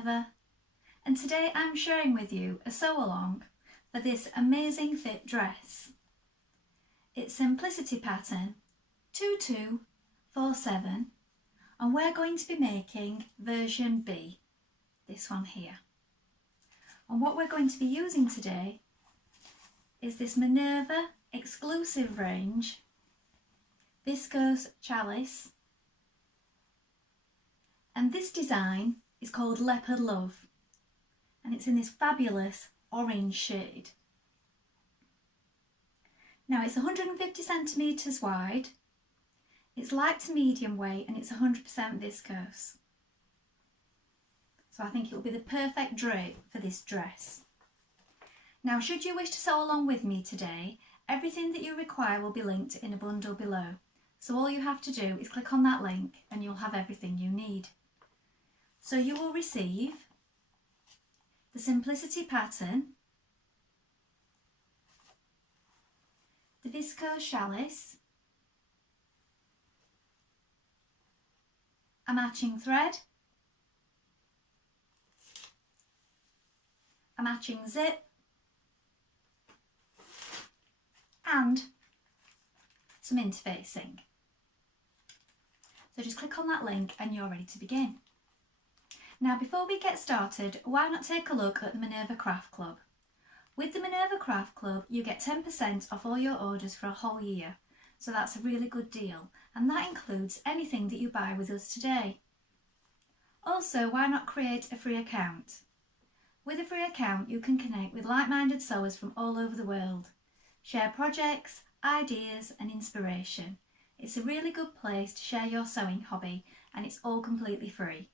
Minerva, and today I'm sharing with you a sew along for this amazing fit dress. It's Simplicity pattern 2247 and we're going to be making version B, this one here. And what we're going to be using today is this Minerva Exclusive range Viscose Challis, and this design is called Leopard Love and it's in this fabulous orange shade. Now it's 150 centimetres wide, it's light to medium weight and it's 100% viscose. So I think it will be the perfect drape for this dress. Now should you wish to sew along with me today, everything that you require will be linked in a bundle below. So all you have to do is click on that link and you'll have everything you need. So you will receive the Simplicity pattern, the Viscose Challis, a matching thread, a matching zip, and some interfacing. So just click on that link and you're ready to begin. Now before we get started, why not take a look at the Minerva Craft Club? With the Minerva Craft Club you get 10% off all your orders for a whole year, so that's a really good deal, and that includes anything that you buy with us today. Also, why not create a free account? With a free account you can connect with like-minded sewers from all over the world, share projects, ideas and inspiration. It's a really good place to share your sewing hobby and it's all completely free.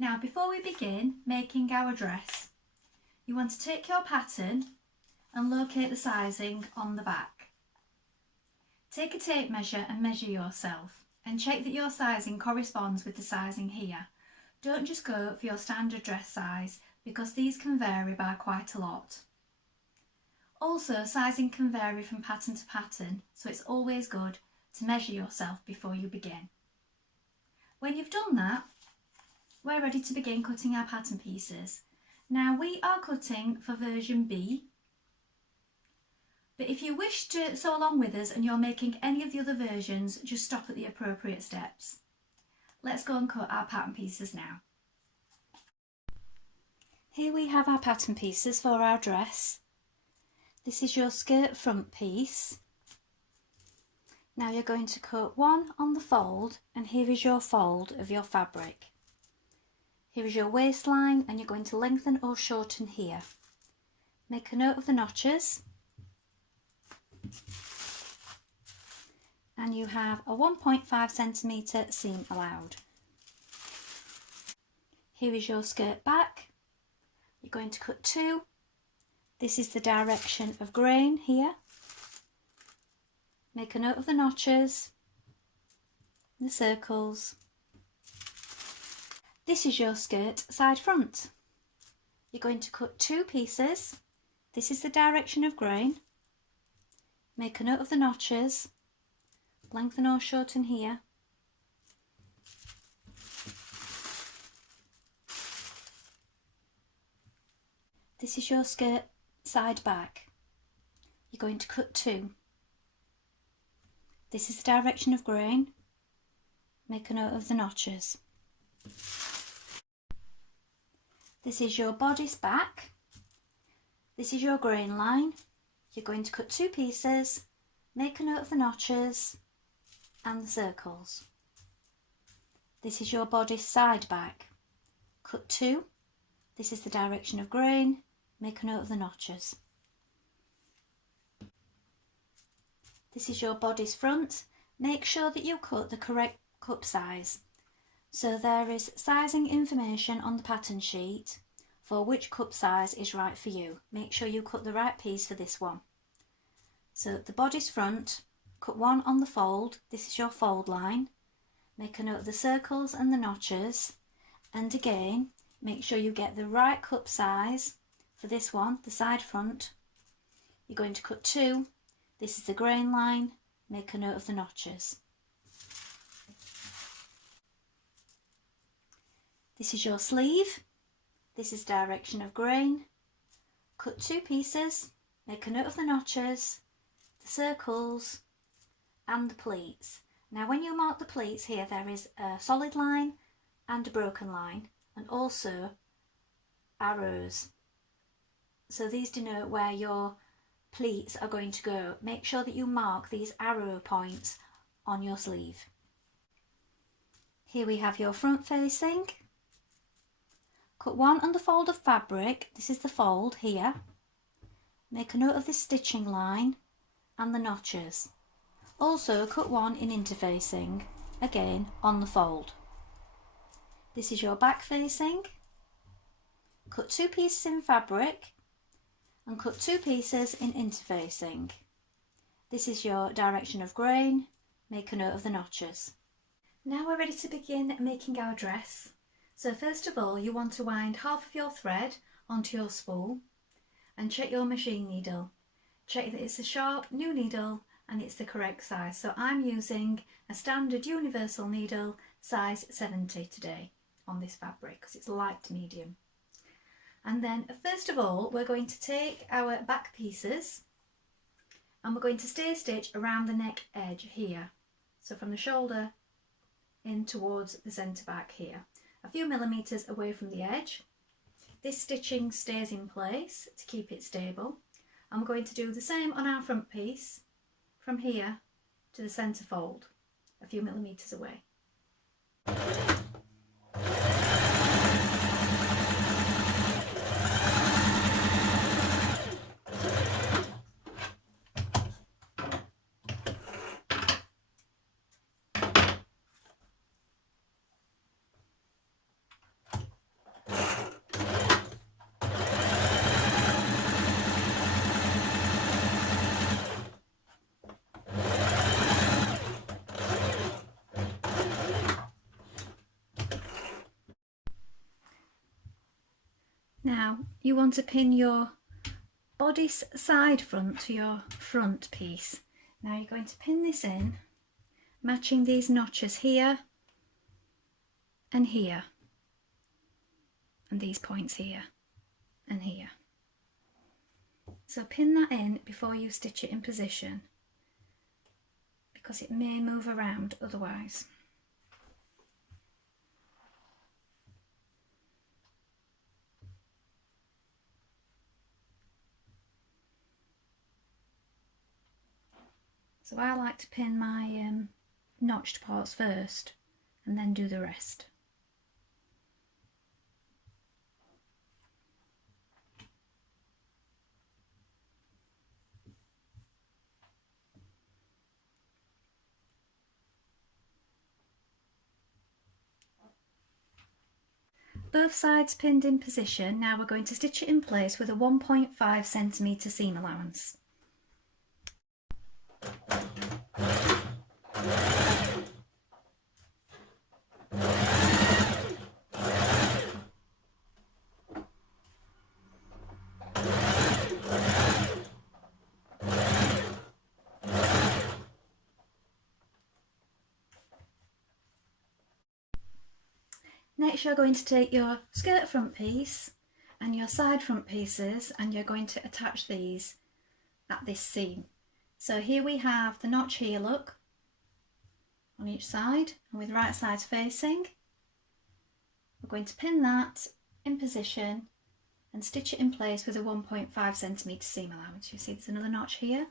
Now before we begin making our dress, you want to take your pattern and locate the sizing on the back. Take a tape measure and measure yourself and check that your sizing corresponds with the sizing here. Don't just go for your standard dress size because these can vary by quite a lot. Also, sizing can vary from pattern to pattern, so it's always good to measure yourself before you begin. When you've done that, we're ready to begin cutting our pattern pieces. Now we are cutting for version B, but if you wish to sew along with us and you're making any of the other versions, just stop at the appropriate steps. Let's go and cut our pattern pieces now. Here we have our pattern pieces for our dress. This is your skirt front piece. Now you're going to cut one on the fold, and here is your fold of your fabric. Here is your waistline and you're going to lengthen or shorten here. Make a note of the notches. And you have a 1.5 centimetre seam allowed. Here is your skirt back. You're going to cut two. This is the direction of grain here. Make a note of the notches, the circles. This is your skirt side front. You're going to cut two pieces. This is the direction of grain. Make a note of the notches, lengthen or shorten here. This is your skirt side back. You're going to cut two. This is the direction of grain. Make a note of the notches. This is your bodice back. This is your grain line. You're going to cut two pieces, make a note of the notches and the circles. This is your bodice side back. Cut two. This is the direction of grain. Make a note of the notches. This is your bodice front. Make sure that you cut the correct cup size. So there is sizing information on the pattern sheet for which cup size is right for you. Make sure you cut the right piece for this one. So the bodice front, cut one on the fold. This is your fold line. Make a note of the circles and the notches, and again make sure you get the right cup size for this one, the side front. You're going to cut two. This is the grain line. Make a note of the notches. This is your sleeve. This is direction of grain. Cut 2 pieces, make a note of the notches, the circles and the pleats. Now when you mark the pleats here, there is a solid line and a broken line, and also arrows. So these denote where your pleats are going to go. Make sure that you mark these arrow points on your sleeve. Here we have your front facing. Cut 1 on the fold of fabric. This is the fold here. Make a note of this stitching line and the notches. Also cut 1 in interfacing, again on the fold. This is your back facing. Cut 2 pieces in fabric and cut 2 pieces in interfacing. This is your direction of grain. Make a note of the notches. Now we're ready to begin making our dress. So first of all, you want to wind half of your thread onto your spool and check your machine needle. Check that it's a sharp new needle and it's the correct size. So I'm using a standard universal needle size 70 today on this fabric because it's light to medium. And then first of all, we're going to take our back pieces and we're going to stay stitch around the neck edge here. So from the shoulder in towards the centre back here, a few millimetres away from the edge. This stitching stays in place to keep it stable. And we're going to do the same on our front piece from here to the centre fold, a few millimetres away. Now you want to pin your bodice side front to your front piece. Now you're going to pin this in, matching these notches here and here, and these points here and here. So pin that in before you stitch it in position, because it may move around otherwise. So I like to pin my notched parts first and then do the rest. Both sides pinned in position. Now we're going to stitch it in place with a 1.5 centimetre seam allowance. Next you're going to take your skirt front piece and your side front pieces and you're going to attach these at this seam. So here we have the notch here, look, on each side, and with right sides facing. We're going to pin that in position and stitch it in place with a 1.5 centimetre seam allowance. You see there's another notch here.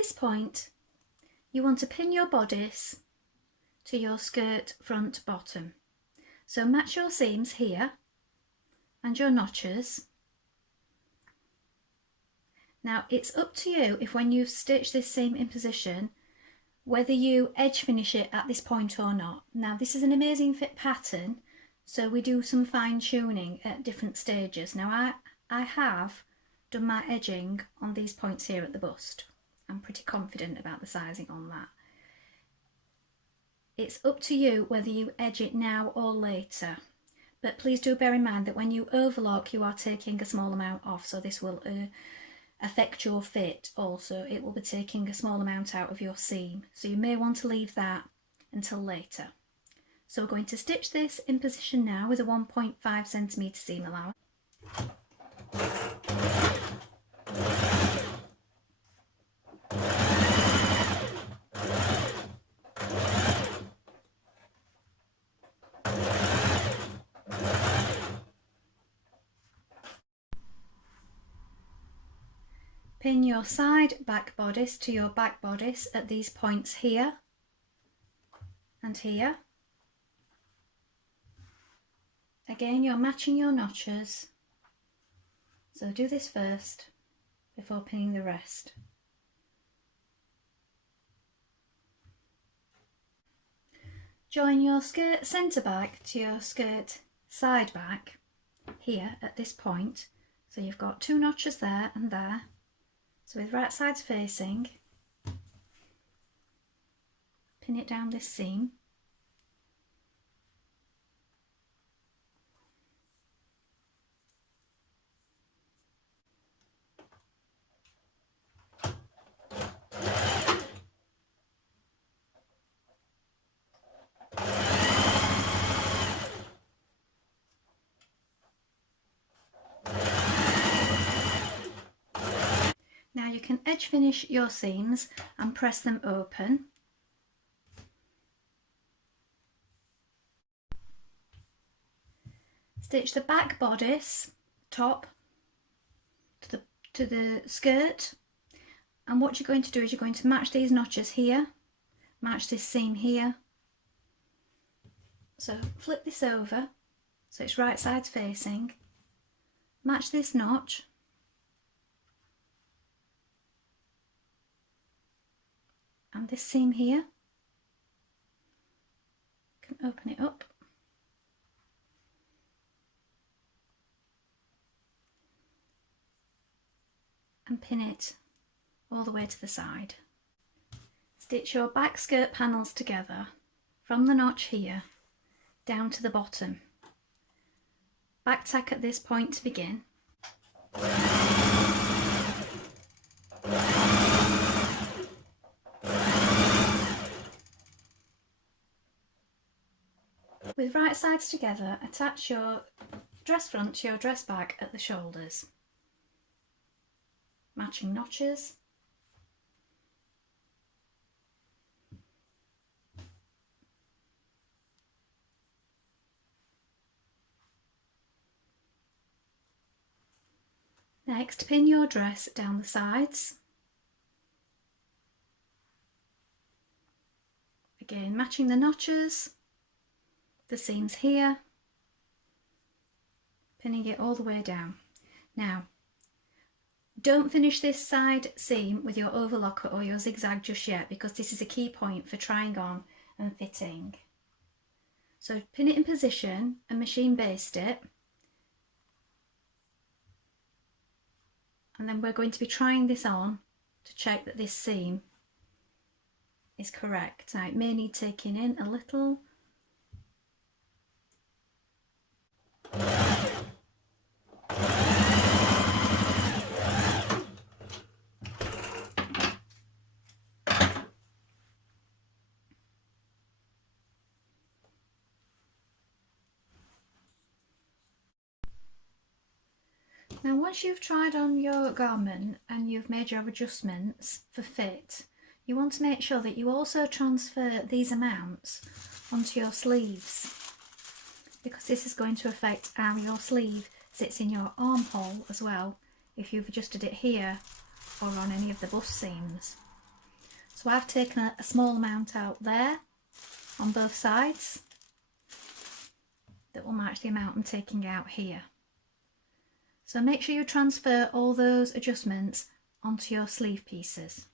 this point, you want to pin your bodice to your skirt front bottom. So match your seams here and your notches. Now it's up to you if when you've stitched this seam in position, whether you edge finish it at this point or not. Now this is an amazing fit pattern, so we do some fine tuning at different stages. Now I have done my edging on these points here at the bust. I'm pretty confident about the sizing on that. It's up to you whether you edge it now or later, but please do bear in mind that when you overlock you are taking a small amount off, so this will affect your fit also. It will be taking a small amount out of your seam, so you may want to leave that until later. So we're going to stitch this in position now with a 1.5 centimetre seam allowance. Pin your side back bodice to your back bodice at these points here and here. Again, you're matching your notches, so do this first before pinning the rest. Join your skirt centre back to your skirt side back here at this point, so you've got two notches there and there. So with right sides facing, pin it down this seam. Now you can edge finish your seams and press them open. Stitch the back bodice top to the skirt, and what you're going to do is you're going to match these notches here, match this seam here. So flip this over so it's right sides facing, match this notch, and this seam here. You can open it up and pin it all the way to the side. Stitch your back skirt panels together from the notch here down to the bottom. Back tack at this point to begin. With right sides together, attach your dress front to your dress back at the shoulders. Matching notches. Next, pin your dress down the sides. Again, matching the notches, the seams here, pinning it all the way down. Now, don't finish this side seam with your overlocker or your zigzag just yet, because this is a key point for trying on and fitting. So pin it in position and machine baste it. And then we're going to be trying this on to check that this seam is correct. Now it may need taking in a little. Now once you've tried on your garment and you've made your adjustments for fit, you want to make sure that you also transfer these amounts onto your sleeves, because this is going to affect how your sleeve sits in your armhole as well, if you've adjusted it here or on any of the bust seams. So I've taken a small amount out there on both sides that will match the amount I'm taking out here. So make sure you transfer all those adjustments onto your sleeve pieces.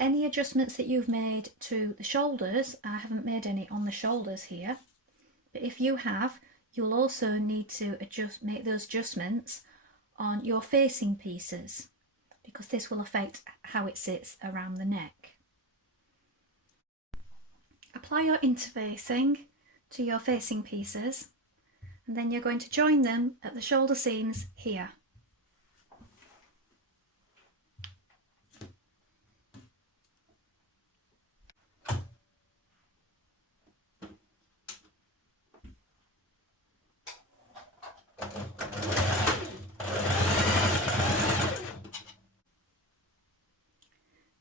Any adjustments that you've made to the shoulders, I haven't made any on the shoulders here, but if you have, you'll also need to make those adjustments on your facing pieces, because this will affect how it sits around the neck. Apply your interfacing to your facing pieces, and then you're going to join them at the shoulder seams here.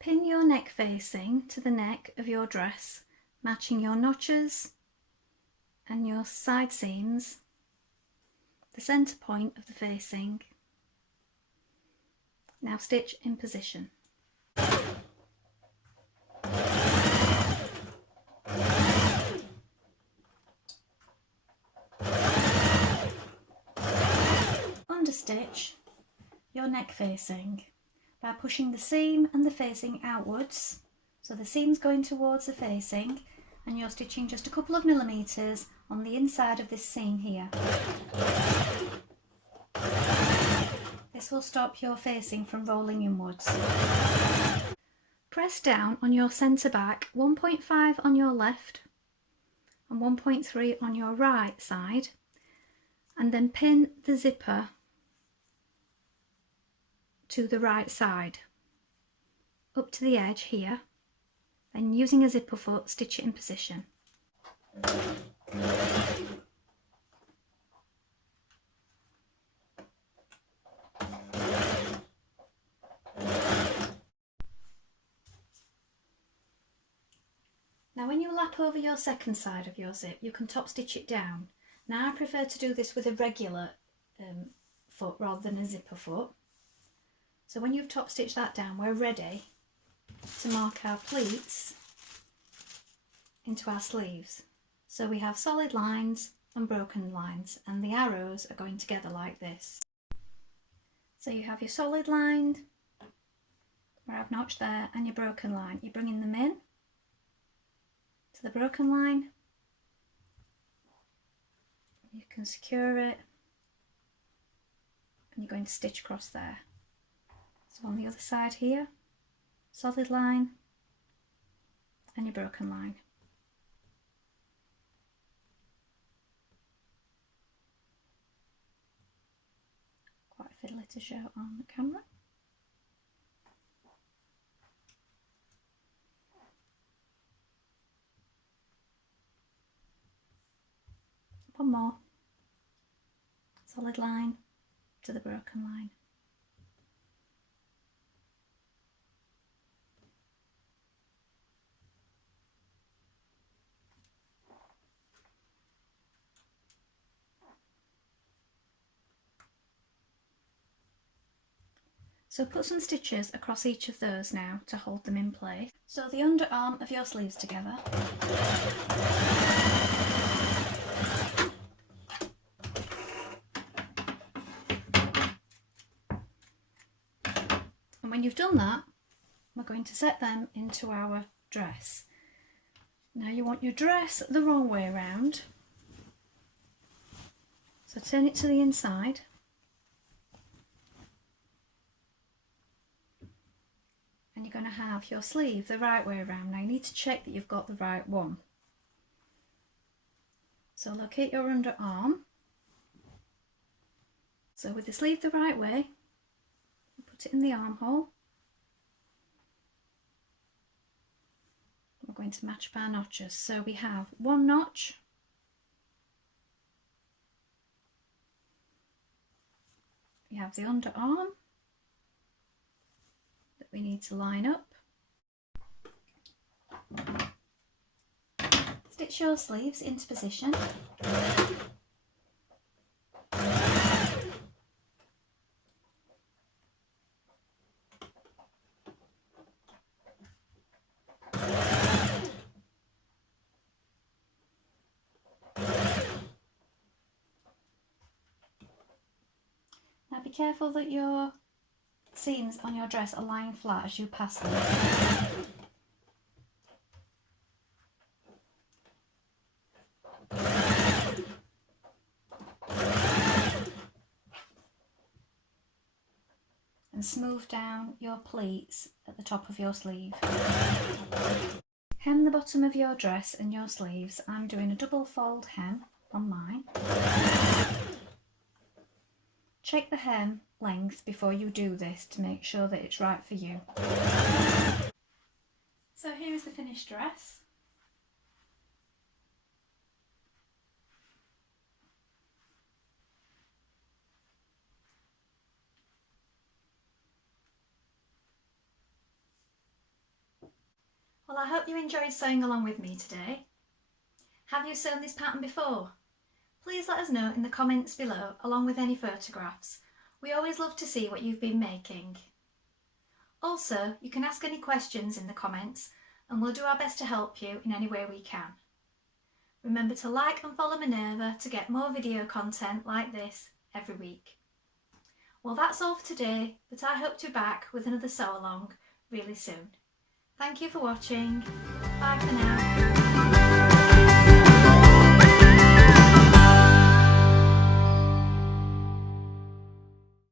Pin your neck facing to the neck of your dress, matching your notches and your side seams, the centre point of the facing. Now stitch in position. Understitch your neck facing by pushing the seam and the facing outwards. So the seam's going towards the facing and you're stitching just a couple of millimetres on the inside of this seam here. This will stop your facing from rolling inwards. Press down on your centre back, 1.5 on your left and 1.3 on your right side, and then pin the zipper to the right side up to the edge here, and using a zipper foot stitch it in position. Now when you lap over your second side of your zip, you can top stitch it down. Now I prefer to do this with a regular foot rather than a zipper foot. So when you've top stitched that down, we're ready to mark our pleats into our sleeves. So we have solid lines and broken lines, and the arrows are going together like this. So you have your solid line where I've notched there and your broken line. You're bringing them in to the broken line. You can secure it and you're going to stitch across there. So on the other side here, solid line and your broken line. Quite fiddly to show on the camera. One more. Solid line to the broken line. So put some stitches across each of those now to hold them in place. Sew the underarm of your sleeves together. And when you've done that, we're going to set them into our dress. Now you want your dress the wrong way around. So turn it to the inside. And you're going to have your sleeve the right way around. Now you need to check that you've got the right one. So locate your underarm. So with the sleeve the right way, put it in the armhole. We're going to match up our notches. So we have one notch, we have the underarm that we need to line up. Stitch your sleeves into position. Now be careful that your seams on your dress are lying flat as you pass them. And smooth down your pleats at the top of your sleeve. Hem the bottom of your dress and your sleeves. I'm doing a double fold hem on mine. Check the hem length before you do this to make sure that it's right for you. So here is the finished dress. Well, I hope you enjoyed sewing along with me today. Have you sewn this pattern before? Please let us know in the comments below, along with any photographs. We always love to see what you've been making. Also, you can ask any questions in the comments and we'll do our best to help you in any way we can. Remember to like and follow Minerva to get more video content like this every week. Well, that's all for today, but I hope to be back with another sew along really soon. Thank you for watching. Bye for now.